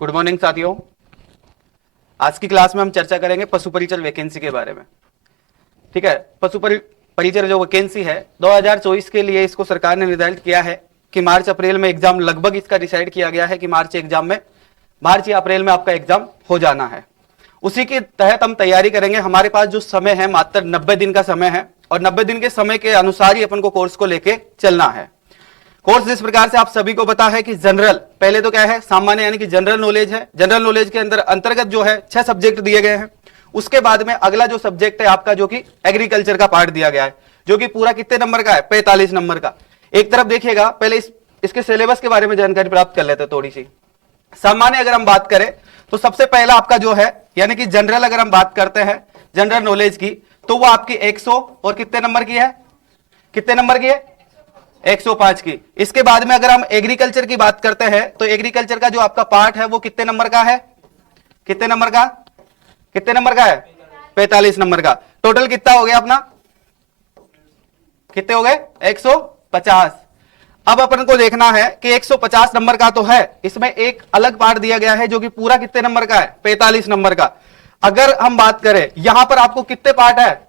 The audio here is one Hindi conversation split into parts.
गुड मॉर्निंग साथियों। आज की क्लास में हम चर्चा करेंगे पशु परिचर वैकेंसी के बारे में। ठीक है, पशु परिचर जो वैकेंसी है 2024 के लिए इसको सरकार ने निर्धारित किया है कि मार्च अप्रैल में एग्जाम, लगभग इसका डिसाइड किया गया है कि मार्च या अप्रैल में आपका एग्जाम हो जाना है। उसी के तहत हम तैयारी करेंगे। हमारे पास जो समय है मात्र 90 दिन का समय है और 90 दिन के समय के अनुसार ही अपन को कोर्स को लेके चलना है। कोर्स जिस प्रकार से आप सभी को पता है कि जनरल, पहले तो क्या है, सामान्य यानी कि जनरल नॉलेज है। जनरल नॉलेज के अंतर्गत जो है 6 सब्जेक्ट दिए गए हैं। उसके बाद में अगला जो सब्जेक्ट है आपका, जो कि एग्रीकल्चर का पार्ट दिया गया है, जो कि पूरा कितने नंबर का है, 45 नंबर का। एक तरफ देखिएगा, पहले इसके सिलेबस के बारे में जानकारी प्राप्त कर लेते हैं थोड़ी सी। सामान्य अगर हम बात करें तो सबसे पहला आपका जो है यानी कि जनरल, अगर हम बात करते हैं जनरल नॉलेज की, तो वो आपकी 100 और कितने नंबर की है, कितने नंबर की है, 105 की। इसके बाद में अगर हम एग्रीकल्चर की बात करते हैं तो एग्रीकल्चर का जो आपका पार्ट है वो कितने नंबर का है, कितने नंबर का, कितने नंबर का है, 45 नंबर का। टोटल कितना हो गया अपना, कितने हो गए, 150। अब अपन को देखना है कि 150 नंबर का तो है, इसमें एक अलग पार्ट दिया गया है जो कि पूरा कितने नंबर का है, 45 नंबर का। अगर हम बात करें यहां पर आपको कितने पार्ट है,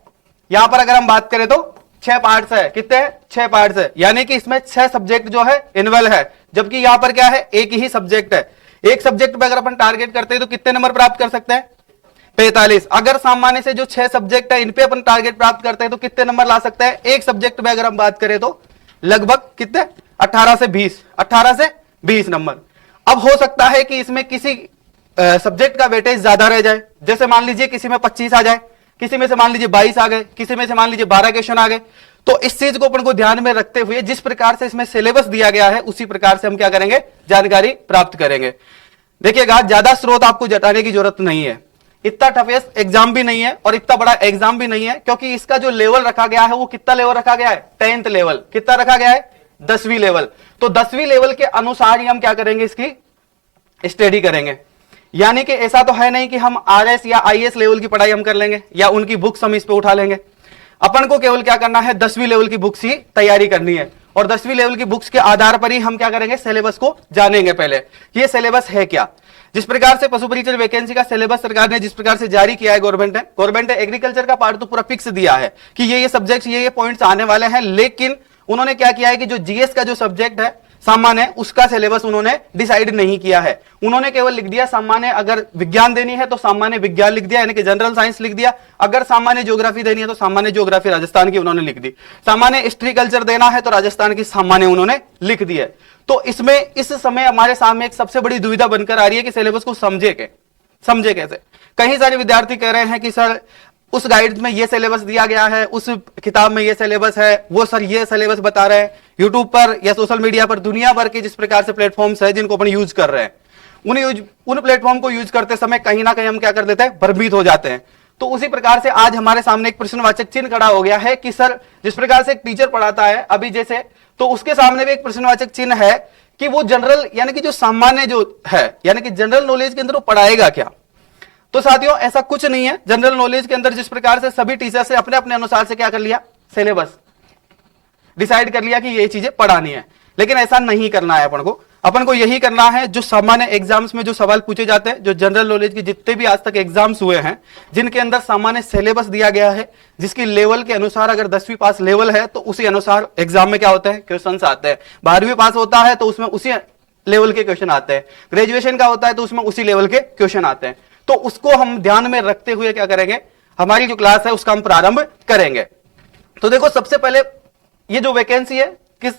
यहां पर अगर हम बात करें तो 6 पार्ट्स है। कितने हैं, 6 पार्ट्स है, यानी कि इसमें 6 सब्जेक्ट जो है इन्वॉल्व है, जबकि यहां पर क्या है, एक ही सब्जेक्ट है। एक सब्जेक्ट पे अगर अपन टारगेट करते हैं तो कितने नंबर प्राप्त कर सकते हैं, 45। अगर सामान्य से जो 6 सब्जेक्ट है इन पे अपन टारगेट प्राप्त करते हैं तो कितने नंबर ला सकते हैं, एक सब्जेक्ट में अगर हम बात करें तो लगभग कितने, 18 से 20 नंबर। अब हो सकता है कि इसमें किसी सब्जेक्ट का वेटेज ज्यादा रह जाए, जैसे मान लीजिए किसी में 25 आ जाए, किसी में से मान लीजिए 22 आ गए, किसी में से मान लीजिए 12 क्वेश्चन आ गए। तो इस चीज को अपन को ध्यान में रखते हुए जिस प्रकार से इसमें सिलेबस दिया गया है उसी प्रकार से हम क्या करेंगे, जानकारी प्राप्त करेंगे। देखिएगा, ज्यादा स्रोत आपको जताने की जरूरत नहीं है। इतना टफेस्ट एग्जाम भी नहीं है और इतना बड़ा एग्जाम भी नहीं है, क्योंकि इसका जो लेवल रखा गया है वो कितना लेवल रखा गया है, 10th लेवल। कितना रखा गया है, 10वीं लेवल। तो 10वीं लेवल के अनुसार ही हम क्या करेंगे, इसकी स्टडी करेंगे। यानी कि ऐसा तो है नहीं कि हम आरएस या आईएएस लेवल की पढ़ाई हम कर लेंगे या उनकी बुक्स हम इस पे उठा लेंगे। अपन को केवल क्या करना है, 10वीं लेवल की बुक्स ही तैयारी करनी है और 10वीं लेवल की बुक्स के आधार पर ही हम क्या करेंगे, सिलेबस को जानेंगे। पहले ये सिलेबस है क्या, जिस प्रकार से पशु परिचर वैकेंसी का सिलेबस सरकार ने जिस प्रकार से जारी किया है, गवर्नमेंट ने एग्रीकल्चर का पार्ट तो पूरा फिक्स दिया है कि ये सब्जेक्ट, ये पॉइंट्स आने वाले हैं। लेकिन उन्होंने क्या किया है कि जो जीएस का जो सब्जेक्ट है सामान्य, उसका सिलेबस उन्होंने डिसाइड नहीं किया है। उन्होंने केवल लिख दिया सामान्य, अगर विज्ञान देनी है तो सामान्य विज्ञान लिख दिया, यानी कि जनरल साइंस लिख दिया। अगर सामान्य ज्योग्राफी देनी है तो सामान्य ज्योग्राफी राजस्थान की उन्होंने लिख दी। सामान्य हिस्ट्री कल्चर देना है तो राजस्थान की सामान्य उन्होंने लिख दी है। तो इसमें इस समय हमारे सामने एक सबसे बड़ी दुविधा बनकर आ रही है कि सिलेबस को समझे कैसे। कई सारे विद्यार्थी कह रहे हैं कि सर उस गाइड में ये सिलेबस दिया गया है, उस किताब में ये सिलेबस है, वो सर ये सिलेबस बता रहे हैं। यूट्यूब पर या सोशल मीडिया पर दुनिया भर के जिस प्रकार से प्लेटफॉर्म्स है जिनको अपन यूज कर रहे हैं, उन प्लेटफॉर्म को यूज करते समय कहीं ना कहीं हम क्या कर देते हैं, भ्रमित हो जाते हैं। तो उसी प्रकार से आज हमारे सामने एक प्रश्नवाचक चिन्ह खड़ा हो गया है कि सर जिस प्रकार से एक टीचर पढ़ाता है अभी जैसे, तो उसके सामने भी एक प्रश्नवाचक चिन्ह है कि वो जनरल यानी कि जो सामान्य जो है यानी कि जनरल नॉलेज के अंदर वो पढ़ाएगा क्या। तो साथियों ऐसा कुछ नहीं है। जनरल नॉलेज के अंदर जिस प्रकार से सभी टीचर्स ने अपने अपने अनुसार से क्या कर लिया, सिलेबस डिसाइड कर लिया कि ये चीजें पढ़ानी है, लेकिन ऐसा नहीं करना है। अपन को यही करना है जो सामान्य एग्जाम्स में जो सवाल पूछे जाते हैं, जो जनरल नॉलेज के जितने भी आज तक एग्जाम्स हुए हैं जिनके अंदर सामान्य सिलेबस दिया गया है, जिसकी लेवल के अनुसार, अगर 10वीं पास लेवल है तो उसी अनुसार एग्जाम में क्या होते हैं, क्वेश्चंस आते हैं। 12वीं पास होता है तो उसमें उसी लेवल के क्वेश्चन आते हैं। ग्रेजुएशन का होता है तो उसमें उसी लेवल के क्वेश्चन आते हैं। तो उसको हम ध्यान में रखते हुए क्या करेंगे, हमारी जो क्लास है उसका हम प्रारंभ करेंगे। तो देखो, सबसे पहले ये जो वैकेंसी है किस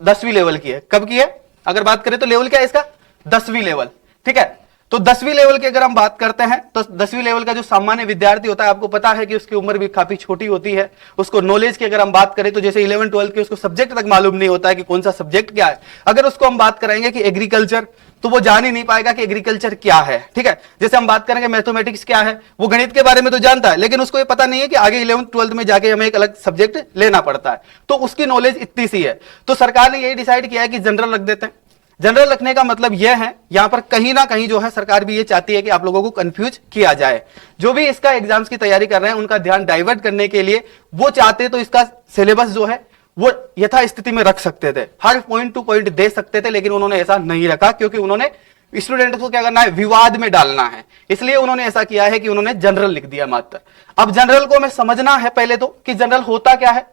10वीं लेवल की है, कब की है, अगर बात करें तो लेवल क्या है इसका, 10वीं लेवल। ठीक है, तो 10वीं लेवल की अगर हम बात करते हैं तो 10वीं लेवल का जो सामान्य विद्यार्थी होता है, आपको पता है कि उसकी उम्र भी काफी छोटी होती है। उसको नॉलेज की अगर हम बात करें तो जैसे 11 12 के उसको सब्जेक्ट तक मालूम नहीं होता है कि कौन सा सब्जेक्ट क्या है। अगर उसको हम बात करेंगे कि एग्रीकल्चर, तो वो जान ही नहीं पाएगा कि एग्रीकल्चर क्या है। ठीक है, जैसे हम बात करेंगे मैथमेटिक्स क्या है, वो गणित के बारे में तो जानता है, लेकिन उसको ये पता नहीं है कि आगे 11th 12th में जाके हमें एक अलग सब्जेक्ट लेना पड़ता है। तो उसकी नॉलेज इतनी सी है। तो सरकार ने यही डिसाइड किया है कि जनरल रख देते हैं। जनरल रखने का मतलब यह है, यहां पर कहीं ना कहीं जो है सरकार भी ये चाहती है कि आप लोगों को कंफ्यूज किया जाए। जो भी इसका एग्जाम्स की तैयारी कर रहे हैं उनका ध्यान डाइवर्ट करने के लिए वो चाहते तो इसका सिलेबस जो है वो यथा स्थिति में रख सकते थे, हर पॉइंट टू पॉइंट दे सकते थे, लेकिन उन्होंने ऐसा नहीं रखा क्योंकि उन्होंने स्टूडेंट को क्या करना है, विवाद में डालना है, इसलिए उन्होंने ऐसा किया है कि उन्होंने जनरल लिख दिया मात्र। अब जनरल को हमें समझना है पहले तो कि जनरल होता क्या है,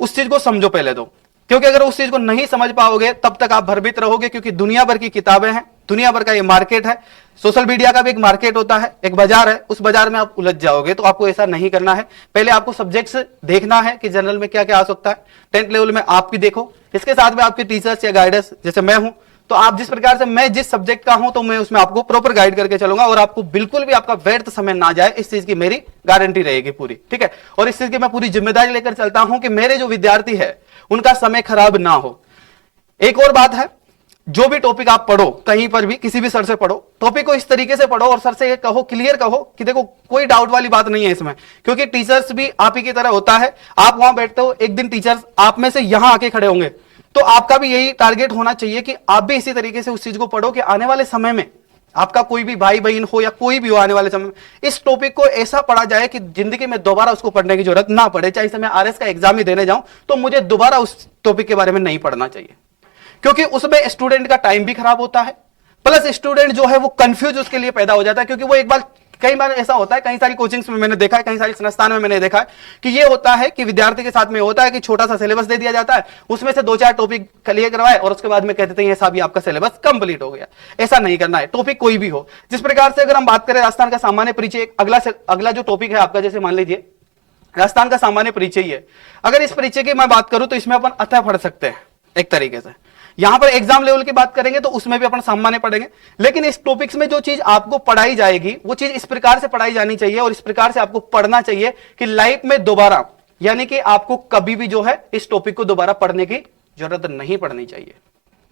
उस चीज को समझो पहले तो, क्योंकि अगर उस चीज को नहीं समझ पाओगे तब तक आप भ्रमित रहोगे, क्योंकि दुनिया भर की किताबें हैं, दुनिया भर का ये मार्केट है, सोशल मीडिया का भी एक मार्केट होता है, एक बाजार है, उस बाजार में आप उलझ जाओगे। तो आपको ऐसा नहीं करना है, पहले आपको सब्जेक्ट्स देखना है कि जनरल में क्या क्या आ सकता है। 10th लेवल में आप भी देखो, इसके साथ में आपके टीचर्स या गाइडर्स, जैसे मैं हूं, तो आप जिस प्रकार से, मैं जिस सब्जेक्ट का हूं तो मैं उसमें आपको प्रॉपर गाइड करके चलूंगा, और आपको बिल्कुल भी आपका व्यर्थ समय ना जाए, इस चीज की मेरी गारंटी रहेगी पूरी, ठीक है। और इस चीज की मैं पूरी जिम्मेदारी लेकर चलता हूं कि मेरे जो विद्यार्थी है उनका समय खराब ना हो। एक और बात है, जो भी टॉपिक आप पढ़ो, कहीं पर भी किसी भी सर से पढ़ो, टॉपिक को इस तरीके से पढ़ो और सर से कहो, क्लियर कहो कि देखो कोई डाउट वाली बात नहीं है इसमें, क्योंकि टीचर्स भी आप ही की तरह होता है। आप वहां बैठते हो, एक दिन टीचर्स आप में से यहां आके खड़े होंगे, तो आपका भी यही टारगेट होना चाहिए कि आप भी इसी तरीके से उस चीज को पढ़ो कि आने वाले समय में आपका कोई भी भाई बहन हो या कोई भी हो, आने वाले समय में इस टॉपिक को ऐसा पढ़ा जाए कि जिंदगी में दोबारा उसको पढ़ने की जरूरत ना पड़े। चाहे मैं आरएस का एग्जाम ही देने जाऊं तो मुझे दोबारा उस टॉपिक के बारे में नहीं पढ़ना चाहिए, क्योंकि उसमें स्टूडेंट का टाइम भी खराब होता है, प्लस स्टूडेंट जो है वो कंफ्यूज उसके लिए पैदा हो जाता है। क्योंकि वो एक बार, कई बार ऐसा होता है, कई सारी कोचिंग्स में मैंने देखा है, कई सारी संस्थान में मैंने देखा है कि ये होता है कि विद्यार्थी के साथ में होता है कि छोटा सा सिलेबस दे दिया जाता है, उसमें से 2-4 टॉपिक क्लियर करवाए और उसके बाद में कहते हैं ऐसा भी आपका सिलेबस कंप्लीट हो गया। ऐसा नहीं करना है, टॉपिक कोई भी हो। जिस प्रकार से अगर हम बात करें राजस्थान का सामान्य परिचय, अगला जो टॉपिक है आपका, जैसे मान लीजिए राजस्थान का सामान्य परिचय ही है, अगर इस परिचय की मैं बात करूं तो इसमें अपन अथः पढ़ सकते हैं एक तरीके से। यहां पर एग्जाम लेवल की बात करेंगे तो उसमें भी अपन सामान्य पढ़ेंगे, लेकिन इस टॉपिक्स में जो चीज आपको पढ़ाई जाएगी वो चीज इस प्रकार से पढ़ाई जानी चाहिए और इस प्रकार से आपको पढ़ना चाहिए कि लाइफ में दोबारा, यानी कि आपको कभी भी जो है इस टॉपिक को दोबारा पढ़ने की जरूरत नहीं पड़नी चाहिए।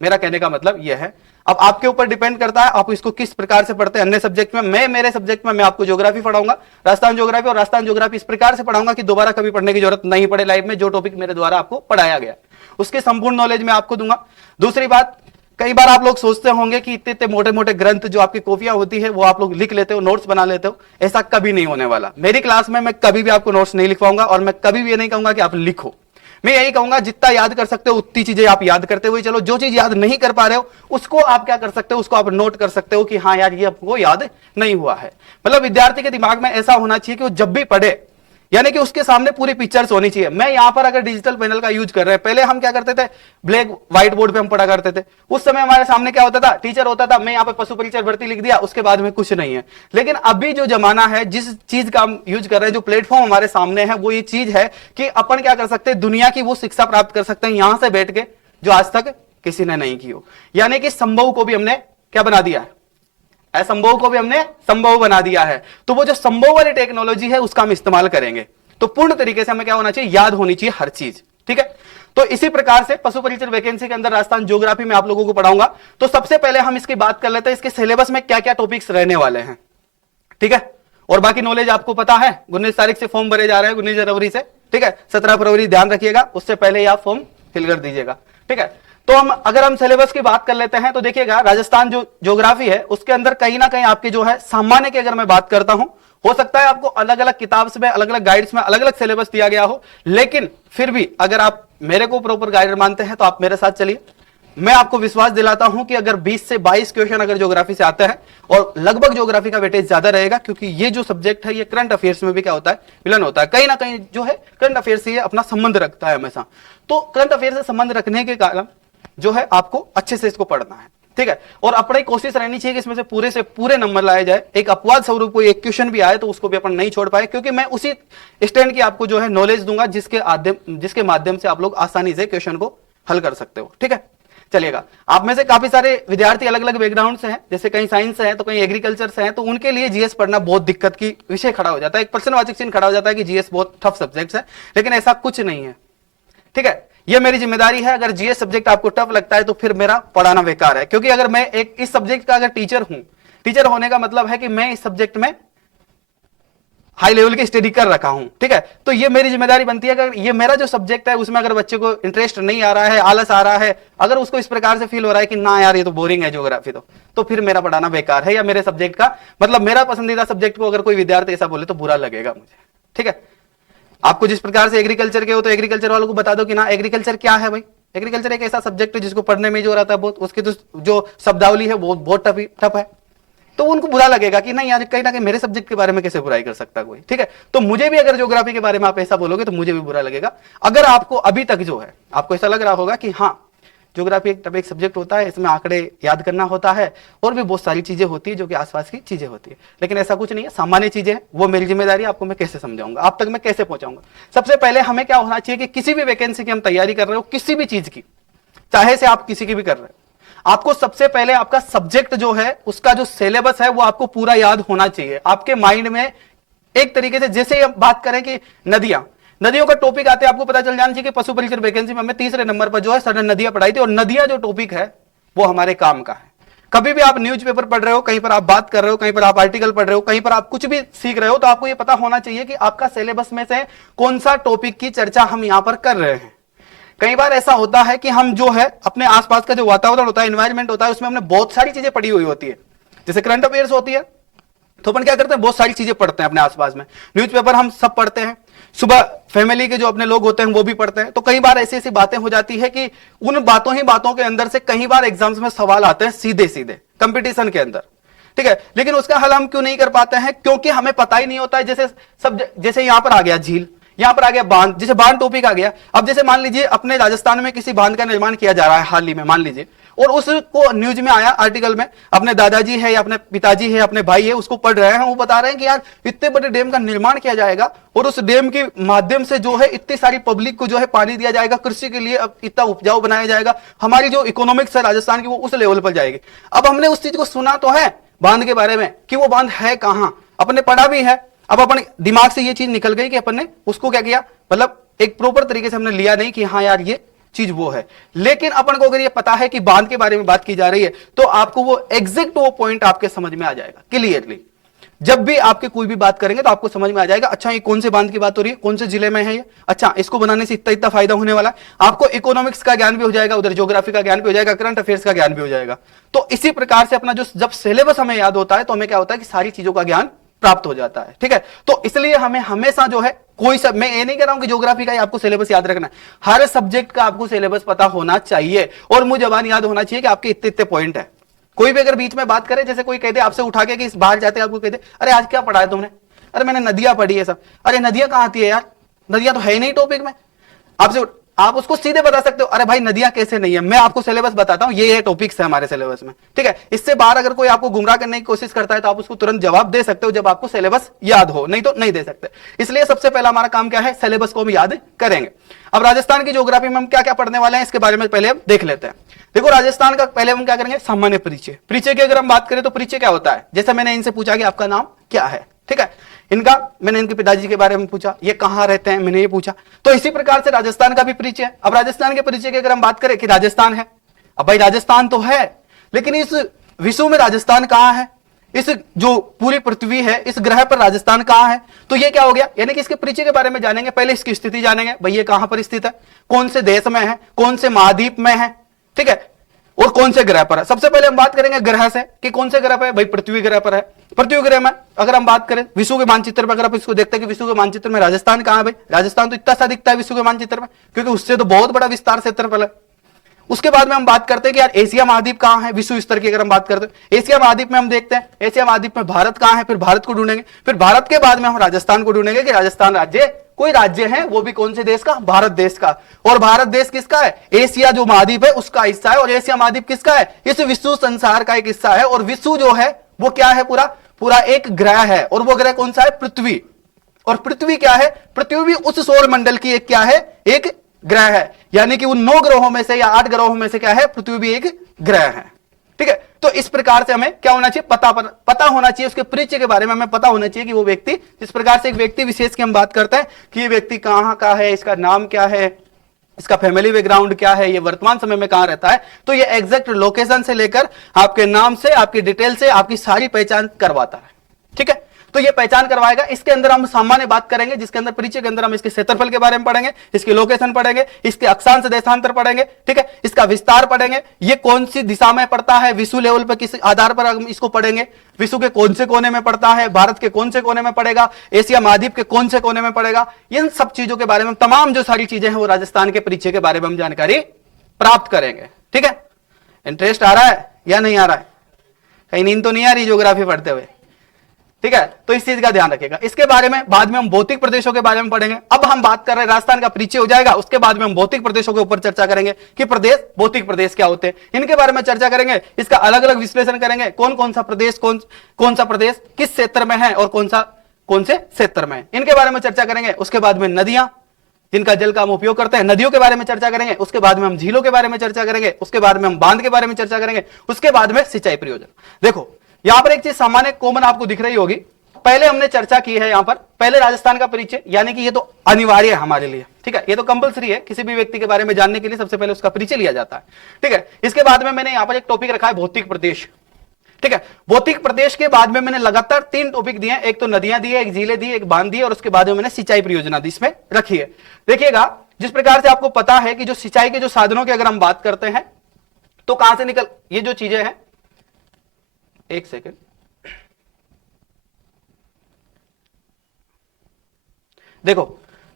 मेरा कहने का मतलब यह है। अब आपके ऊपर डिपेंड करता है आप इसको किस प्रकार से पढ़ते हैं। अन्य सब्जेक्ट में, मेरे सब्जेक्ट में मैं आपको ज्योग्राफी पढ़ाऊंगा, राजस्थान ज्योग्राफी, और राजस्थान ज्योग्राफी इस प्रकार से पढ़ाऊंगा कि दोबारा कभी पढ़ने की जरूरत नहीं पड़े लाइफ में। जो टॉपिक मेरे द्वारा आपको पढ़ाया गया उसके संपूर्ण नॉलेज मैं आपको दूंगा। दूसरी बात, कई बार आप लोग सोचते होंगे कि इतने इतने मोटे मोटे ग्रंथ जो आपकी कॉपियां होती है वो आप लोग लिख लेते हो, नोट्स बना लेते हो, ऐसा कभी नहीं होने वाला। मेरी क्लास में मैं कभी भी आपको नोट्स नहीं लिखवाऊंगा और मैं कभी भी ये नहीं कहूंगा कि आप लिखो। मैं यही कहूंगा जितना याद कर सकते हो उतनी चीजें आप याद करते हुए चलो। जो चीज याद नहीं कर पा रहे हो उसको आप क्या कर सकते हो, उसको आप नोट कर सकते हो कि हाँ यार ये आपको याद नहीं हुआ है। मतलब विद्यार्थी के दिमाग में ऐसा होना चाहिए कि वो जब भी पढ़े, यानी कि उसके सामने पूरी पिक्चर्स होनी चाहिए। मैं यहां पर अगर डिजिटल पैनल का यूज कर रहे हैं, पहले हम क्या करते थे, ब्लैक व्हाइट बोर्ड पे हम पढ़ा करते थे। उस समय हमारे सामने क्या होता था, टीचर होता था, मैं यहाँ पे पशु परिचय भर्ती लिख दिया, उसके बाद में कुछ नहीं है। लेकिन अभी जो जमाना है, जिस चीज का हम यूज कर रहे हैं, जो प्लेटफॉर्म हमारे सामने है, वो ये चीज है कि अपन क्या कर सकते हैं, दुनिया की वो शिक्षा प्राप्त कर सकते हैं यहां से बैठ के जो आज तक किसी ने नहीं की हो। यानी कि संभव को भी हमने क्या बना दिया है, असंभव को भी हमने संभव बना दिया है। तो वो जो संभव वाली टेक्नोलॉजी है उसका हम इस्तेमाल करेंगे। तो पूर्ण तरीके से हमें क्या होना चाहिए, याद होनी चाहिए हर चीज, ठीक है। तो इसी प्रकार से पशु परिचय वैकेंसी के अंदर राजस्थान ज्योग्राफी में आप लोगों को पढ़ाऊंगा। तो सबसे पहले हम इसकी बात कर लेते हैं, इसके सिलेबस में क्या क्या टॉपिक्स रहने वाले हैं, ठीक है। और बाकी नॉलेज आपको पता है, 19 तारीख से फॉर्म भरे जा रहे हैं, 19 जनवरी से, ठीक है। 17 फरवरी ध्यान रखिएगा, उससे पहले ही आप फॉर्म फिल कर दीजिएगा, ठीक है। तो अगर हम सिलेबस की बात कर लेते हैं तो देखिएगा, राजस्थान जो ज्योग्राफी है उसके अंदर कहीं ना कहीं आपके जो है सामान्य की अगर मैं बात करता हूं, हो सकता है आपको अलग अलग किताब में, अलग अलग गाइड्स में अलग अलग सिलेबस दिया गया हो, लेकिन फिर भी अगर आप मेरे को प्रॉपर गाइड मानते हैं तो आप मेरे साथ चलिए। मैं आपको विश्वास दिलाता हूं कि अगर 20 से 22 क्वेश्चन अगर ज्योग्राफी से आते हैं, और लगभग ज्योग्राफी का वेटेज ज्यादा रहेगा, क्योंकि ये जो सब्जेक्ट है ये करंट अफेयर्स में भी क्या होता है, विलन होता है। कहीं ना कहीं जो है करंट अफेयर्स से अपना संबंध रखता है हमेशा। तो करंट अफेयर से संबंध रखने के कारण जो है आपको अच्छे से इसको पढ़ना है, ठीक है। और अपनी कोशिश रहनी चाहिए कि इसमें से पूरे नंबर लाए जाए। एक अपवाद स्वरूप कोई एक क्वेश्चन भी आए तो उसको भी अपन नहीं छोड़ पाए, क्योंकि मैं उसी स्टैंड की आपको जो है नॉलेज दूंगा जिसके माध्यम से आप लोग आसानी से क्वेश्चन को हल कर सकते हो, ठीक है। चलिएगा, आप में से काफी सारे विद्यार्थी अलग अलग बैकग्राउंड से हैं, जैसे कहीं साइंस से हैं तो कहीं एग्रीकल्चर से हैं, तो उनके लिए जीएस पढ़ना बहुत दिक्कत की विषय खड़ा हो जाता है। एक प्रश्नवाचक चिन्ह खड़ा हो जाता है कि जीएस बहुत टफ सब्जेक्ट है, लेकिन ऐसा कुछ नहीं है, ठीक है। ये मेरी जिम्मेदारी है। अगर जीएस सब्जेक्ट आपको टफ लगता है तो फिर मेरा पढ़ाना बेकार है, क्योंकि अगर मैं एक इस सब्जेक्ट का अगर टीचर हूं, टीचर होने का मतलब है कि मैं इस सब्जेक्ट में हाई लेवल की स्टडी कर रखा हूं, ठीक है। तो ये मेरी जिम्मेदारी बनती है, अगर ये मेरा जो सब्जेक्ट है उसमें अगर बच्चे को इंटरेस्ट नहीं आ रहा है, आलस आ रहा है, अगर उसको इस प्रकार से फील हो रहा है कि ना यार ये तो बोरिंग है ज्योग्राफी, तो फिर मेरा पढ़ाना बेकार है, या मेरे सब्जेक्ट का मतलब मेरा पसंदीदा सब्जेक्ट को अगर कोई विद्यार्थी ऐसा बोले तो बुरा लगेगा मुझे, ठीक है। आपको जिस प्रकार से एग्रीकल्चर के हो तो एग्रीकल्चर वालों को बता दो कि ना एग्रीकल्चर क्या है भाई, एग्रीकल्चर एक ऐसा सब्जेक्ट है जिसको पढ़ने में जो रहता है बहुत, उसकी तो जो शब्दावली है वो बहुत टफ है, तो उनको बुरा लगेगा कि नहीं यार कहीं ना कहीं मेरे सब्जेक्ट के बारे में कैसे बुराई कर सकता कोई, ठीक है। तो मुझे भी अगर ज्योग्राफी के बारे में आप ऐसा बोलोगे तो मुझे भी बुरा लगेगा। अगर आपको अभी तक जो है आपको ऐसा लग रहा होगा कि हाँ ज्योग्राफी एक सब्जेक्ट होता है, इसमें आंकड़े याद करना होता है और भी बहुत सारी चीजें होती है जो कि आसपास की चीजें होती है, लेकिन ऐसा कुछ नहीं है, सामान्य चीजें हैं, वो मेरी जिम्मेदारी आपको मैं कैसे समझाऊंगा, आप तक मैं कैसे पहुंचाऊंगा। सबसे पहले हमें क्या होना चाहिए कि किसी भी वैकेंसी की हम तैयारी कर रहे हो, किसी भी चीज की, चाहे से आप किसी की भी कर रहे हो, आपको सबसे पहले आपका सब्जेक्ट जो है उसका जो सिलेबस है वो आपको पूरा याद होना चाहिए आपके माइंड में। एक तरीके से जैसे हम बात करें कि नदियों का टॉपिक आते हैं, आपको पता चल जाना चाहिए कि पशु परिचर वैकेंसी में हमें तीसरे नंबर पर जो है सर ने नदियां पढ़ाई थी, और नदियां जो टॉपिक है वो हमारे काम का है। कभी भी आप न्यूज़पेपर पढ़ रहे हो, कहीं पर आप बात कर रहे हो, कहीं पर आप आर्टिकल पढ़ रहे हो, कहीं पर आप कुछ भी सीख रहे हो, तो आपको ये पता होना चाहिए कि आपका सिलेबस में से कौन सा टॉपिक की चर्चा हम यहां पर कर रहे हैं। कई बार ऐसा होता है कि हम जो है अपने आसपास का जो वातावरण होता है, एनवायरमेंट होता है, उसमें हमने बहुत सारी चीजें पढ़ी हुई होती है, जैसे करंट अफेयर्स होती है, तो अपन क्या करते हैं बहुत सारी चीजें पढ़ते हैं अपने आसपास में। न्यूज़पेपर हम सब पढ़ते हैं, सुबह फैमिली के जो अपने लोग होते हैं वो भी पढ़ते हैं। तो कई बार ऐसी ऐसी बातें हो जाती है कि उन बातों के अंदर से कई बार एग्जाम्स में सवाल आते हैं सीधे सीधे कंपटीशन के अंदर, ठीक है, लेकिन उसका हल हम क्यों नहीं कर पाते हैं, क्योंकि हमें पता ही नहीं होता है। जैसे यहां पर आ गया झील, यहां पर आ गया बांध, जैसे बांध टॉपिक आ गया। अब जैसे मान लीजिए अपने राजस्थान में किसी बांध का निर्माण किया जा रहा है हाल ही में, मान लीजिए, और उसको न्यूज में आया आर्टिकल में, अपने दादाजी है या अपने पिताजी है, अपने भाई है, उसको पढ़ रहे हैं, वो बता रहे हैं कि यार इतने बड़े डैम का निर्माण किया जाएगा और उस डैम के माध्यम से जो है इतनी सारी पब्लिक को जो है पानी दिया जाएगा, कृषि के लिए इतना उपजाऊ बनाया जाएगा, हमारी जो इकोनॉमिक्स है राजस्थान की वो उस लेवल पर जाएगी। अब हमने उस चीज को सुना तो है बांध के बारे में कि वो बांध है कहां, अपने पढ़ा भी है, अब अपने दिमाग से ये चीज निकल गई कि अपन ने उसको क्या किया, मतलब एक प्रॉपर तरीके से हमने लिया नहीं कि हाँ यार ये चीज वो है। लेकिन अपन को अगर ये पता है कि बांध के बारे में बात की जा रही है तो आपको वो एग्जैक्ट वो पॉइंट आपके समझ में आ जाएगा क्लियरली। जब भी आपके कोई भी बात करेंगे तो आपको समझ में आ जाएगा, अच्छा ये कौन से बांध की बात हो रही है, कौन से जिले में है ये, अच्छा इसको बनाने से इतना इतना फायदा होने वाला है। आपको इकोनॉमिक्स का ज्ञान भी हो जाएगा, उधर ज्योग्राफी का ज्ञान भी हो जाएगा, करंट अफेयर्स का ज्ञान भी हो जाएगा। तो इसी प्रकार से अपना जो जब सिलेबस हमें याद होता है तो हमें क्या होता है कि सारी चीजों का ज्ञान प्राप्त हो जाता है, ठीक है। तो इसलिए हमें हमेशा जो है कोई सब, मैं ये नहीं कह रहा हूं कि ज्योग्राफी का ही आपको सिलेबस याद रखना है, हर सब्जेक्ट का आपको सिलेबस पता होना चाहिए और मुझे जबान याद होना चाहिए कि आपके इतने इतने पॉइंट है। कोई भी अगर बीच में बात करे, जैसे कोई कह दे आपसे उठा के कि इस बाहर जाते आपको कह दे अरे आज क्या पढ़ा है तुमने, अरे मैंने नदियां पढ़ी है सब, अरे नदियां कहां आती है यार, नदियां तो है ही नहीं टॉपिक में, आपसे आप उसको सीधे बता सकते हो अरे भाई नदियां कैसे नहीं है, मैं आपको सिलेबस बताता हूं ये टॉपिक्स है हमारे सिलेबस में, ठीक है। इससे बाहर अगर कोई आपको गुमराह करने की कोशिश करता है तो आप उसको तुरंत जवाब दे सकते हो जब आपको सिलेबस याद हो, नहीं तो नहीं दे सकते। इसलिए सबसे पहला हमारा काम क्या है, सिलेबस को हम याद करेंगे। अब राजस्थान की ज्योग्राफी में हम क्या क्या पढ़ने वाले हैं इसके बारे में पहले हम देख लेते हैं। देखो राजस्थान का पहले हम क्या करेंगे, सामान्य परिचय। परिचय की अगर हम बात करें तो परिचय क्या होता है, जैसे मैंने इनसे पूछा कि आपका नाम क्या है, ठीक है, मैंने इनके पिताजी के बारे में पूछा, ये कहां रहते हैं मैंने ये पूछा, तो इसी प्रकार से राजस्थान का भी परिचय है। अब राजस्थान के परिचय की अगर हम बात करें कि राजस्थान है, अब भाई राजस्थान तो है लेकिन इस विश्व में राजस्थान कहां है, इस जो पूरी पृथ्वी है इस ग्रह पर राजस्थान कहां है, तो ये क्या हो गया, यानी कि इसके परिचय के बारे में जानेंगे। पहले इसकी स्थिति जानेंगे, भाई ये कहां पर स्थित है, कौन से देश में है, कौन से महाद्वीप में है, ठीक है, और कौन से ग्रह पर है। सबसे पहले हम बात करेंगे ग्रह से कि कौन से ग्रह पर है, भाई पृथ्वी ग्रह पर है। पृथ्वी ग्रह में अगर हम बात करें विश्व के मानचित्र पर, अगर आप इसको देखते हैं कि विश्व के मानचित्र में राजस्थान कहां है, भाई राजस्थान तो इतना सा दिखता है विश्व के मानचित्र में क्योंकि उससे तो बहुत बड़ा विस्तार क्षेत्रफल है। उसके बाद में हम बात करते हैं कि यार एशिया महाद्वीप कहां है, विश्व स्तर की अगर हम बात करते हैं एशिया महाद्वीप में हम देखते हैं एशिया महाद्वीप में भारत कहां है, फिर भारत को ढूंढेंगे, फिर भारत के बाद में हम राजस्थान को ढूंढेंगे कि राजस्थान राज्य कोई राज्य है, वो भी कौन से देश का, भारत देश का। और भारत देश किसका है, एशिया जो महाद्वीप है उसका हिस्सा है, और एशिया महाद्वीप किसका है, इस विश्व संसार का एक हिस्सा है। और विश्व जो है वो क्या है, पूरा पूरा एक ग्रह है, और वो ग्रह कौन सा है, पृथ्वी। और पृथ्वी क्या है, पृथ्वी भी उस सौर मंडल की एक क्या है, एक ग्रह है, यानी कि उन 9 ग्रहों में से या 8 ग्रहों में से क्या है, पृथ्वी भी एक ग्रह है, ठीक है। तो इस प्रकार से हमें क्या होना चाहिए, पता होना चाहिए, उसके परिचय के बारे में हमें पता होना चाहिए कि वो व्यक्ति, जिस प्रकार से एक व्यक्ति विशेष की हम बात करते हैं कि ये व्यक्ति कहां का है, इसका नाम क्या है, इसका फैमिली बैकग्राउंड क्या है, ये वर्तमान समय में कहां रहता है, तो ये एग्जैक्ट लोकेशन से लेकर आपके नाम से, आपकी डिटेल से आपकी सारी पहचान करवाता है, ठीक है। तो ये पहचान करवाएगा। इसके अंदर हम सामान्य बात करेंगे, जिसके अंदर परिचय के अंदर हम इसके क्षेत्रफल के बारे में पढ़ेंगे, इसकी लोकेशन पढ़ेंगे, इसके अक्षांश देशांतर पढ़ेंगे, ठीक है, इसका विस्तार पढ़ेंगे, ये कौन सी दिशा में पड़ता है, विश्व लेवल पर किस आधार पर हम इसको पढ़ेंगे, विश्व के कौन से कोने में पड़ता है, भारत के कौन से कोने में पड़ेगा, एशिया महाद्वीप के कौन से कोने में पड़ेगा, इन सब चीजों के बारे में तमाम जो सारी चीजें हैं वो राजस्थान के परिचय के बारे में हम जानकारी प्राप्त करेंगे। ठीक है, इंटरेस्ट आ रहा है या नहीं आ रहा है? कहीं नींद तो नहीं आ रही ज्योग्राफी पढ़ते हुए? ठीक है, तो इस चीज का ध्यान रखिएगा। इसके बारे में बाद में हम भौतिक प्रदेशों के बारे में पढ़ेंगे। अब हम बात कर रहे हैं, राजस्थान का परिचय हो जाएगा, उसके बाद में हम भौतिक प्रदेशों के ऊपर चर्चा करेंगे कि प्रदेश, भौतिक प्रदेश क्या होते हैं, इनके बारे में चर्चा करेंगे। इसका अलग अलग विश्लेषण करेंगे, कौन कौन सा प्रदेश कौन सा प्रदेश किस क्षेत्र में है और कौन से क्षेत्र में है, इनके बारे में चर्चा करेंगे। उसके बाद में नदियां, जिनका जल का हम उपयोग करते हैं, नदियों के बारे में चर्चा करेंगे। उसके बाद में हम झीलों के बारे में चर्चा करेंगे। उसके बाद में हम बांध के बारे में चर्चा करेंगे। उसके बाद में सिंचाई प्रयोजन। देखो यहां पर एक चीज सामान्य कॉमन आपको दिख रही होगी, पहले हमने चर्चा की है यहां पर, पहले राजस्थान का परिचय, यानी कि ये तो अनिवार्य है हमारे लिए। ठीक है, ये तो कंपलसरी है, किसी भी व्यक्ति के बारे में जानने के लिए सबसे पहले उसका परिचय लिया जाता है। ठीक है, इसके बाद में मैंने यहां पर एक टॉपिक रखा है भौतिक प्रदेश। ठीक है, भौतिक प्रदेश के बाद में मैंने लगातार 3 टॉपिक दिए, एक तो नदियां दी है, एक झीलें दी, एक बांध दी, और उसके बाद में मैंने सिंचाई परियोजना दी इसमें रखी है। देखिएगा, जिस प्रकार से आपको पता है कि जो सिंचाई के जो साधनों की अगर हम बात करते हैं तो कहां से निकल, ये जो चीजें हैं, एक सेकेंड, देखो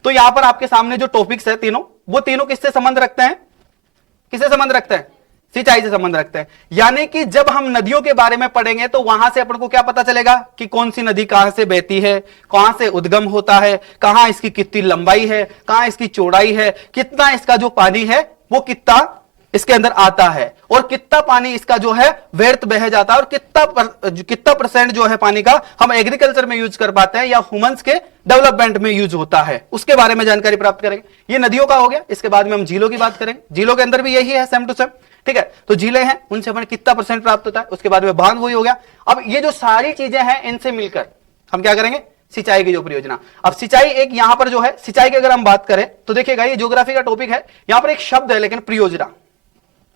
तो यहां पर आपके सामने जो टॉपिक्स है तीनों, वो तीनों किससे संबंध रखते हैं? किससे संबंध रखते हैं? सिंचाई से संबंध रखते हैं। यानी कि जब हम नदियों के बारे में पढ़ेंगे तो वहां से अपन को क्या पता चलेगा कि कौन सी नदी कहां से बहती है, कहां से उद्गम होता है, कहां इसकी कितनी लंबाई है, कहां इसकी चौड़ाई है, कितना इसका जो पानी है वो कितना इसके अंदर आता है, और कितना पानी इसका जो है व्यर्थ बह जाता है, और कितना परसेंट जो है पानी का हम एग्रीकल्चर में यूज कर पाते हैं या ह्यूमंस के डेवलपमेंट में यूज होता है, उसके बारे में जानकारी प्राप्त करेंगे। ये नदियों का हो गया। इसके बाद में हम झीलों की बात करेंगे, झीलों के अंदर भी यही है, सेम टू सेम। ठीक है, तो झीलें हैं, उनसे हमें कितना परसेंट प्राप्त होता है। उसके बाद में बांध वही हो गया। अब ये जो सारी चीजें हैं, इनसे मिलकर हम क्या करेंगे? सिंचाई की जो परियोजना। अब सिंचाई एक यहां पर जो है, सिंचाई की अगर हम बात करें तो देखिएगा, ये ज्योग्राफी का टॉपिक है, यहां पर एक शब्द है लेकिन परियोजना,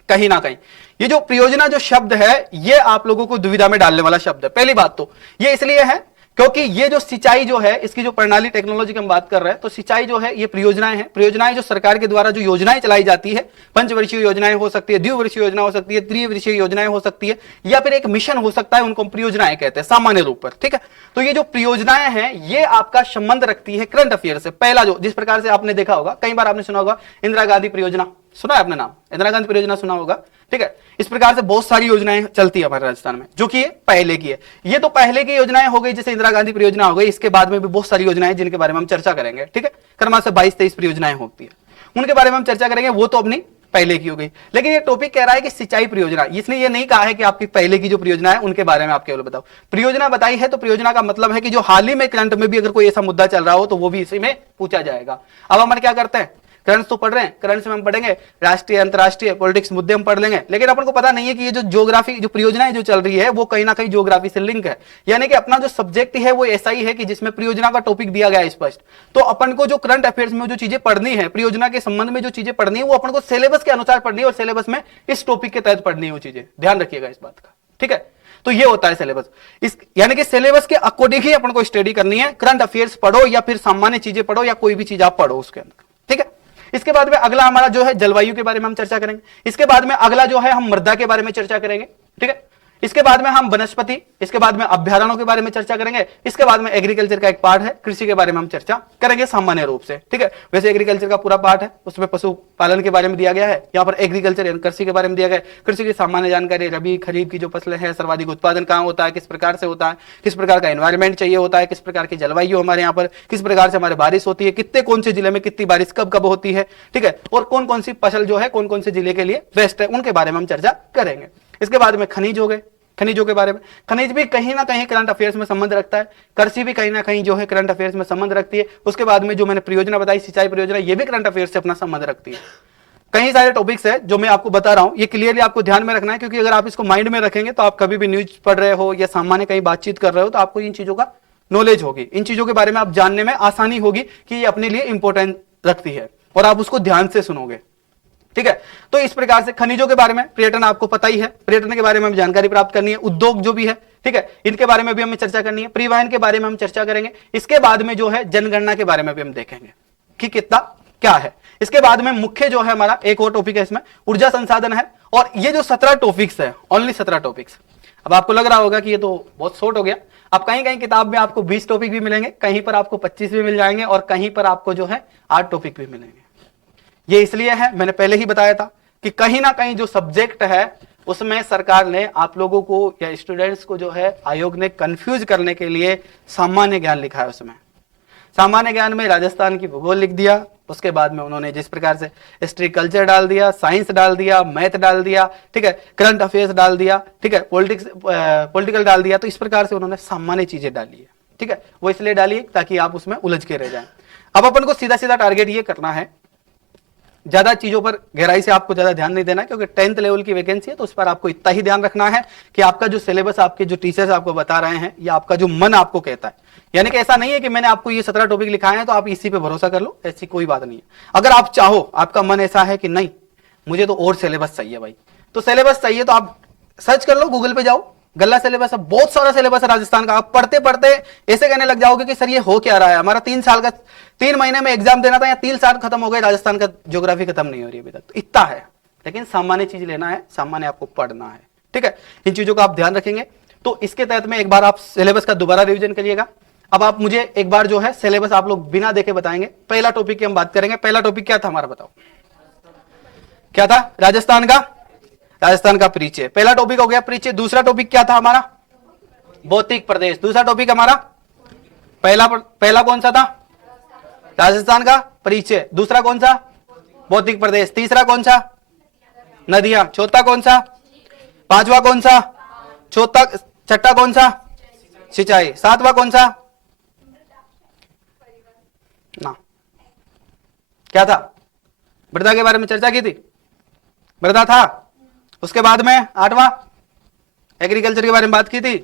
कहीं ना कहीं ये जो परियोजना जो शब्द है, ये आप लोगों को दुविधा में डालने वाला शब्द है। पहली बात तो ये इसलिए है क्योंकि ये जो सिंचाई जो है, इसकी जो प्रणाली टेक्नोलॉजी की हम बात कर रहे हैं, तो सिंचाई जो है ये परियोजनाएं हैं। परियोजनाएं जो सरकार के द्वारा जो योजनाएं चलाई जाती है, पंचवर्षीय योजनाएं हो सकती है, द्विवर्षीय योजना हो सकती है, त्रिवर्षीय योजनाएं हो सकती है, या फिर एक मिशन हो सकता है, उनको हम परियोजनाएं कहते हैं सामान्य रूप पर। ठीक है, तो ये जो परियोजनाएं हैं ये आपका संबंध रखती है करंट अफेयर से। पहला जो, जिस प्रकार से आपने देखा होगा, कई बार आपने सुना होगा इंदिरा गांधी परियोजना, सुना है आपने नाम, इंदिरा गांधी परियोजना सुना होगा। ठीक है, इस प्रकार से बहुत सारी योजनाएं चलती है हमारे राजस्थान में, जो कि ये पहले की है। ये तो पहले की योजनाएं हो गई, जैसे इंदिरा गांधी परियोजना हो गई। इसके बाद में भी बहुत सारी योजनाएं जिनके बारे में हम चर्चा करेंगे। ठीक है, क्रमशः 22-23 परियोजनाएं होती है, उनके बारे में हम चर्चा करेंगे। वो तो अपनी पहले की हो गई, लेकिन ये टॉपिक कह रहा है कि सिंचाई परियोजना। इसने ये नहीं कहा है कि आपकी पहले की जो परियोजना है उनके बारे में आप केवल बताओ। परियोजना बताई है तो परियोजना का मतलब है कि जो हाल ही में करंट में भी अगर कोई ऐसा मुद्दा चल रहा हो तो वो भी इसी में पूछा जाएगा। अब हम क्या करते हैं, करंट्स तो पढ़ रहे हैं, करंट्स में हम पढ़ेंगे राष्ट्रीय, अंतरराष्ट्रीय, पॉलिटिक्स मुद्दे हम पढ़ लेंगे, लेकिन अपन को पता नहीं है कि ये जो ज्योग्राफी जो परियोजनाएं जो चल रही है वो कहीं ना कहीं ज्योग्राफी से लिंक है। यानी कि अपना जो सब्जेक्ट है वो ऐसा ही है कि जिसमें परियोजना का टॉपिक दिया गया है स्पष्ट। तो अपन को जो करंट अफेयर्स में जो चीजें पढ़नी है, परियोजना के संबंध में जो चीजें पढ़नी है, वो अपन को सिलेबस के अनुसार पढ़नी है, और सिलेबस में इस टॉपिक के तहत पढ़नी है वो चीजें। ध्यान रखिएगा इस बात का। ठीक है, तो ये होता है सिलेबस। इस यानी कि सिलेबस के अकॉर्डिंग ही अपन को स्टडी करनी है। करंट अफेयर्स पढ़ो या फिर सामान्य चीजें पढ़ो या कोई भी चीज आप पढ़ो उसके अंदर। ठीक है, इसके बाद में अगला हमारा जो है जलवायु के बारे में हम चर्चा करेंगे। इसके बाद में अगला जो है हम मृदा के बारे में चर्चा करेंगे। ठीक है, इसके बाद में हम वनस्पति, इसके बाद में अभ्यारण्यों के बारे में चर्चा करेंगे। इसके बाद में एग्रीकल्चर का एक पार्ट है, कृषि के बारे में हम चर्चा करेंगे सामान्य रूप से। ठीक है, वैसे एग्रीकल्चर का पूरा पार्ट है, उसमें पशुपालन के बारे में दिया गया है, यहाँ पर एग्रीकल्चर यानी कृषि के बारे में दिया गया है। कृषि की सामान्य जानकारी, रबी खरीफ की जो फसलें हैं, सर्वाधिक उत्पादन कहाँ होता है, किस प्रकार से होता है, किस प्रकार का एनवायरमेंट चाहिए होता है, किस प्रकार की जलवायु हमारे यहाँ पर, किस प्रकार से हमारे बारिश होती है, कितने कौन से जिले में कितनी बारिश कब कब होती है। ठीक है, और कौन कौन सी फसल जो है कौन कौन से जिले के लिए बेस्ट है, उनके बारे में हम चर्चा करेंगे। इसके बाद में खनिज हो गए, खनिजों के बारे में। खनिज भी कहीं ना कहीं करंट अफेयर्स में संबंध रखता है, कृषि भी कहीं ना कहीं जो है करंट अफेयर्स में संबंध रखती है। उसके बाद में जो मैंने परियोजना बताई सिंचाई परियोजना, ये भी करंट अफेयर्स से अपना संबंध रखती है। कई सारे टॉपिक्स है जो मैं आपको बता रहा हूं, ये क्लियरली आपको ध्यान में रखना है, क्योंकि अगर आप इसको माइंड में रखेंगे तो आप कभी भी न्यूज पढ़ रहे हो या सामान्य कहीं बातचीत कर रहे हो तो आपको इन चीजों का नॉलेज होगी, इन चीजों के बारे में आप जानने में आसानी होगी कि ये अपने लिए इंपॉर्टेंट रखती है और आप उसको ध्यान से सुनोगे। ठीक है, तो इस प्रकार से खनिजों के बारे में, पर्यटन आपको पता ही है, पर्यटन के बारे में हमें जानकारी प्राप्त करनी है, उद्योग जो भी है, ठीक है, इनके बारे में भी हमें चर्चा करनी है, परिवहन के बारे में हम चर्चा करेंगे। इसके बाद में जो है जनगणना के बारे में भी हम देखेंगे कि कितना क्या है। इसके बाद में मुख्य जो है हमारा एक और टॉपिक है इसमें, ऊर्जा संसाधन है। और ये जो 17 टॉपिक्स है, ओनली 17 टॉपिक्स। अब आपको लग रहा होगा कि ये तो बहुत शॉर्ट हो गया। अब कहीं कहीं किताब में आपको 20 टॉपिक भी मिलेंगे, कहीं पर आपको 25 भी मिल जाएंगे, और कहीं पर आपको जो है 8 टॉपिक भी मिलेंगे। ये इसलिए है, मैंने पहले ही बताया था, कि कहीं ना कहीं जो सब्जेक्ट है उसमें सरकार ने आप लोगों को या स्टूडेंट्स को जो है आयोग ने कंफ्यूज करने के लिए सामान्य ज्ञान लिखा है। उसमें सामान्य ज्ञान में राजस्थान की भूगोल लिख दिया, उसके बाद में उन्होंने जिस प्रकार से हिस्ट्री कल्चर डाल दिया, साइंस डाल दिया, मैथ डाल दिया, ठीक है, करंट अफेयर्स डाल दिया, ठीक है, पॉलिटिकल डाल दिया। तो इस प्रकार से उन्होंने सामान्य चीजें डाली है, ठीक है। वो इसलिए डाली ताकि आप उसमें उलझ के रह जाएं। अब अपन को सीधा सीधा टारगेट ये करना है, ज्यादा चीजों पर गहराई से आपको ज्यादा ध्यान नहीं देना, क्योंकि 10th लेवल की वैकेंसी है, तो उस पर आपको इतना ही ध्यान रखना है कि आपका जो सिलेबस आपके जो टीचर्स आपको बता रहे हैं या आपका जो मन आपको कहता है, यानी कि ऐसा नहीं है कि मैंने आपको ये 17 टॉपिक लिखाए हैं तो आप इसी पे भरोसा कर लो, ऐसी कोई बात नहीं है। अगर आप चाहो, आपका मन ऐसा है कि नहीं मुझे तो और सिलेबस चाहिए भाई, तो सिलेबस चाहिए तो आप सर्च कर लो, गूगल पे जाओ, गल्ला सिलेबस है, बहुत सारा सिलेबस है राजस्थान का। आप पढ़ते पढ़ते ऐसे कहने लग जाओगे कि सर ये हो क्या रहा है, हमारा 3 साल का 3 महीने में एग्जाम देना था या 3 साल खत्म हो गए, राजस्थान का ज्योग्राफी खत्म नहीं हो रही अभी तक। तो इतना है, लेकिन सामान्य चीज लेना है, सामान्य आपको पढ़ना है, ठीक है। इन चीजों का आप ध्यान रखेंगे तो इसके तहत में एक बार आप सिलेबस का दोबारा रिविजन करिएगा। अब आप मुझे एक बार जो है सिलेबस आप लोग बिना देखे बताएंगे। पहला टॉपिक की हम बात करेंगे। पहला टॉपिक क्या था हमारा, बताओ क्या था? राजस्थान का परिचय, पहला टॉपिक हो गया परिचय। दूसरा टॉपिक क्या था हमारा? भौतिक प्रदेश। दूसरा टॉपिक हमारा पहला कौन सा था? राजस्थान का परिचय। दूसरा कौन सा? भौतिक प्रदेश। तीसरा कौन सा? नदियां। चौथा कौन सा? पांचवा कौन सा? छठा कौन सा? सिंचाई। सातवां कौन सा ना? क्या था? मृदा के बारे में चर्चा की थी, मृदा था। उसके बाद में आठवां एग्रीकल्चर के बारे में बात की थी।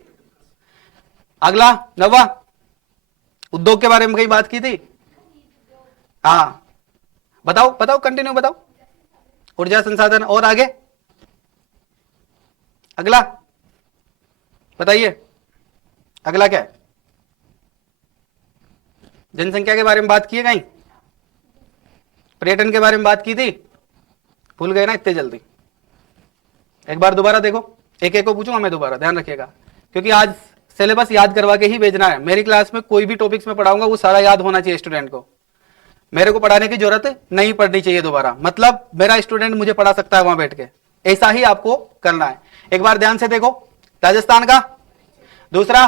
अगला नौवां उद्योग के बारे में कहीं बात की थी। हाँ बताओ कंटिन्यू बताओ। ऊर्जा संसाधन। और आगे अगला बताइए, अगला क्या है? जनसंख्या के बारे में बात की है कहीं? पर्यटन के बारे में बात की थी? भूल गए ना इतने जल्दी? एक बार दोबारा देखो, एक एक को पूछूंगा मैं दोबारा, ध्यान रखिएगा, क्योंकि आज सिलेबस याद करवा के ही भेजना है। मेरी क्लास में कोई भी टॉपिक्स में पढ़ाऊंगा वो सारा याद होना चाहिए स्टूडेंट को। मेरे को पढ़ाने की जरूरत नहीं पड़नी चाहिए दोबारा, मतलब मेरा स्टूडेंट मुझे पढ़ा सकता है वहां बैठ के, ऐसा ही आपको करना है। एक बार ध्यान से देखो, राजस्थान का दूसरा,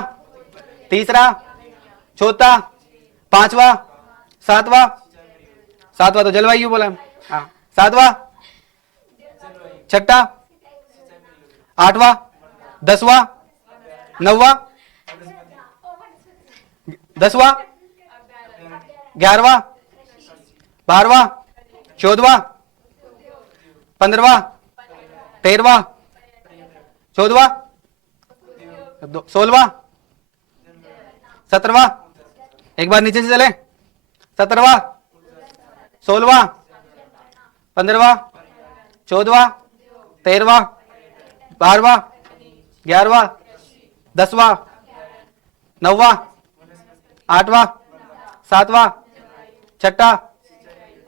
तीसरा, चौथा, पांचवा, सातवां तो जलवायु बोला, हाँ, सातवां, छठा, आठवां, 10वां, 9वां, 10वां, 11वां, 12वां, 14वां, 15वां, 13वां, 14वां, 16वां, 17वां, एक बार नीचे से चले, 17वां, 16वां, 15वां, 14वां, 13वां, 12वां, 11वां, 10वां, 9वां, 8वां, 7वां, छठा,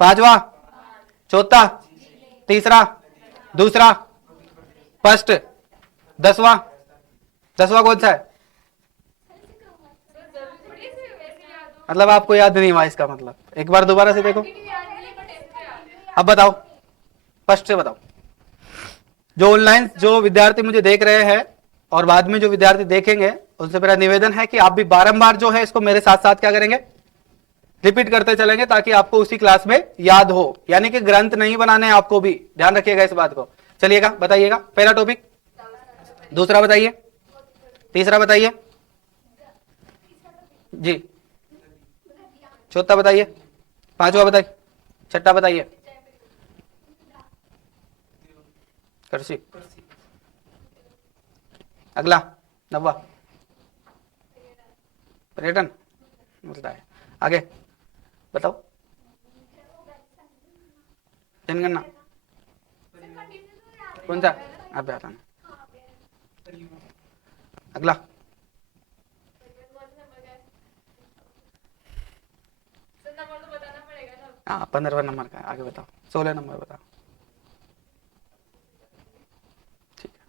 पांचवा, चौथा, तीसरा, दूसरा, फर्स्ट, 10वां कौन सा है? मतलब आपको याद नहीं हुआ इसका मतलब? एक बार दोबारा से देखो। अब बताओ, फर्स्ट से बताओ। जो ऑनलाइन जो विद्यार्थी मुझे देख रहे हैं और बाद में जो विद्यार्थी देखेंगे उनसे मेरा निवेदन है कि आप भी बारंबार जो है इसको मेरे साथ साथ क्या करेंगे, रिपीट करते चलेंगे, ताकि आपको उसी क्लास में याद हो। यानी कि ग्रंथ नहीं बनाने हैं आपको भी, ध्यान रखिएगा इस बात को। चलिएगा बताइएगा, पहला टॉपिक, दूसरा बताइए, तीसरा बताइए जी, चौथा बताइए, पांचवा बताइए, छठा बताइए, कृषि। अगला 9वां पर्यटन मिलता है। आगे बताओ, जनगणना कौन सा? आप बताना। अगला हाँ 15वां नंबर का। आगे बताओ, 16 नंबर बताओ। ठीक है,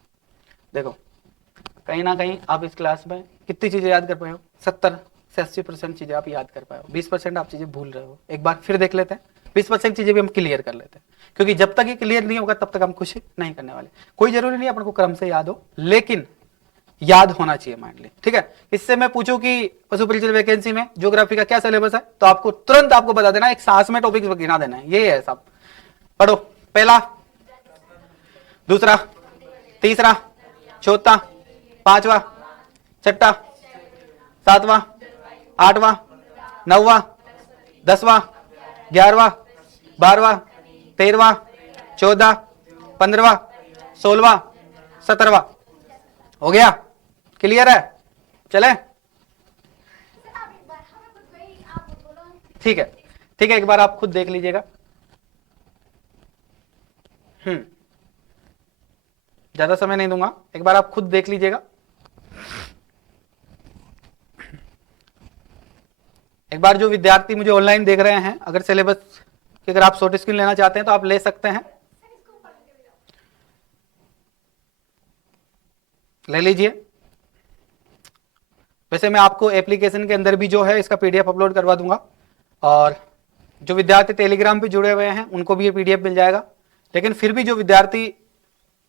देखो कहीं ना कहीं आप इस क्लास में कितनी चीजें याद कर पाए हो? 70 से 80% चीजें आप याद कर पाए हो, 20% आप चीजें भूल रहे हो। एक बार फिर देख लेते हैं, 20% चीजें भी हम क्लियर कर लेते हैं, क्योंकि जब तक ये क्लियर नहीं होगा तब तक हम कुछ नहीं करने वाले। कोई जरूरी नहीं अपन को क्रम से याद हो, लेकिन याद होना चाहिए माइंडली, ठीक है। इससे मैं पूछूं कि पशु परिचय वैकेंसी में ज्योग्राफी का क्या सिलेबस है, तो आपको तुरंत आपको बता देना, एक सांस में टॉपिक गिना देना है, ये है सब। पढ़ो, पहला, दूसरा, तीसरा, चौथा, पांचवा, छठा, सातवां, आठवां, नौवां, 10वां, 11वां, 12वां, 13वां, 14, 15वां, 16वां, 17वां। हो गया? क्लियर है? चले? ठीक है, ठीक है, एक बार आप खुद देख लीजिएगा। ज्यादा समय नहीं दूंगा, एक बार आप खुद देख लीजिएगा। एक बार जो विद्यार्थी मुझे ऑनलाइन देख रहे हैं, अगर सिलेबस की अगर आप शॉर्ट स्क्रीन लेना चाहते हैं तो आप ले सकते हैं, ले लीजिए। वैसे मैं आपको एप्लीकेशन के अंदर भी जो है इसका पीडीएफ अपलोड करवा दूंगा, और जो विद्यार्थी टेलीग्राम पे जुड़े हुए हैं उनको भी ये पीडीएफ मिल जाएगा। लेकिन फिर भी जो विद्यार्थी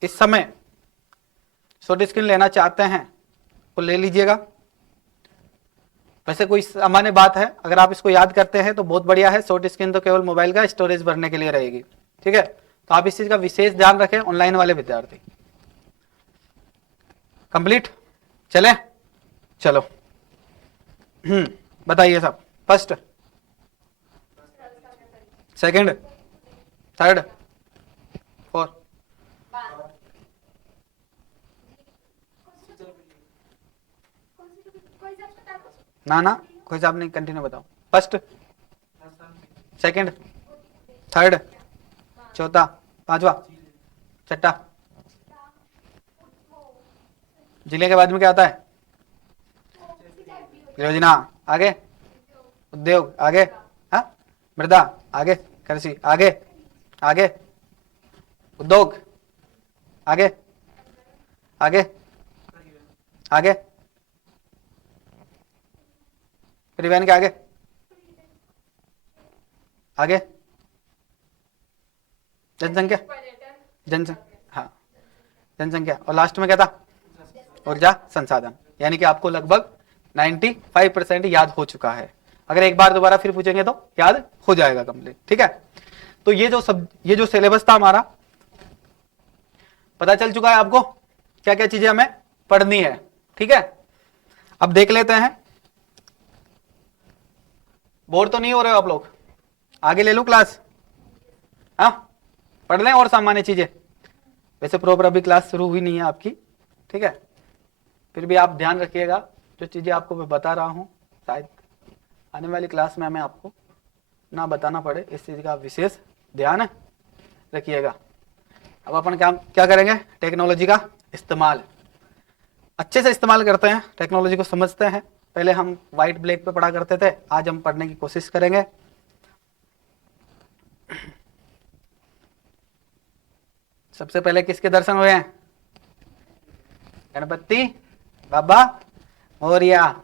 इस समय शॉर्ट स्क्रीन लेना चाहते हैं वो ले लीजिएगा। वैसे कोई सामान्य बात है, अगर आप इसको याद करते हैं तो बहुत बढ़िया है। शॉर्ट स्क्रीन तो केवल मोबाइल का स्टोरेज भरने के लिए रहेगी, ठीक है। तो आप इस चीज का विशेष ध्यान रखें, ऑनलाइन वाले विद्यार्थी। कंप्लीट? चले? चलो, बताइए सब। First, second, third, fourth. ना ना, कोई साहब नहीं, कंटिन्यू बताओ। फर्स्ट, सेकंड, थर्ड, चौथा, पांचवा, छठा। जिले के बाद में क्या आता है? योजना, आगे उद्योग, आगे हाँ मृदा, आगे कृषि, आगे आगे उद्योग, आगे आगे आगे परिवहन के आगे आगे जनसंख्या, जनसंख्या, हाँ जनसंख्या, और लास्ट में क्या था? ऊर्जा संसाधन। यानी कि आपको लगभग 95% याद हो चुका है। अगर एक बार दोबारा फिर पूछेंगे तो याद हो जाएगा कंप्लीट, ठीक है। तो ये जो सिलेबस था हमारा, पता चल चुका है आपको क्या क्या चीजें हमें पढ़नी है, ठीक है। अब देख लेते हैं, बोर तो नहीं हो रहे हो आप लोग? आगे ले लूं क्लास? हाँ, पढ़ लें और सामान्य चीजें। वैसे प्रॉपर अभी क्लास शुरू हुई नहीं है आपकी, ठीक है। फिर भी आप ध्यान रखिएगा, जो चीजें आपको मैं बता रहा हूं शायद आने वाली क्लास में हमें आपको ना बताना पड़े, इस चीज का विशेष ध्यान रखिएगा। अब अपन क्या करेंगे? टेक्नोलॉजी का इस्तेमाल अच्छे से इस्तेमाल करते हैं, टेक्नोलॉजी को समझते हैं। पहले हम व्हाइट ब्लैक पे पढ़ा करते थे, आज हम पढ़ने की कोशिश करेंगे। सबसे पहले किसके दर्शन हुए हैं? गणपति बाबा मौर्य।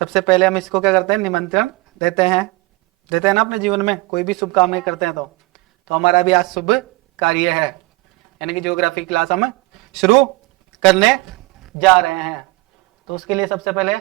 सबसे पहले हम इसको क्या करते हैं? निमंत्रण देते हैं ना अपने जीवन में, कोई भी शुभ काम करते हैं तो हमारा भी आज शुभ कार्य है, यानी कि ज्योग्राफी क्लास हम शुरू करने जा रहे हैं। तो उसके लिए सबसे पहले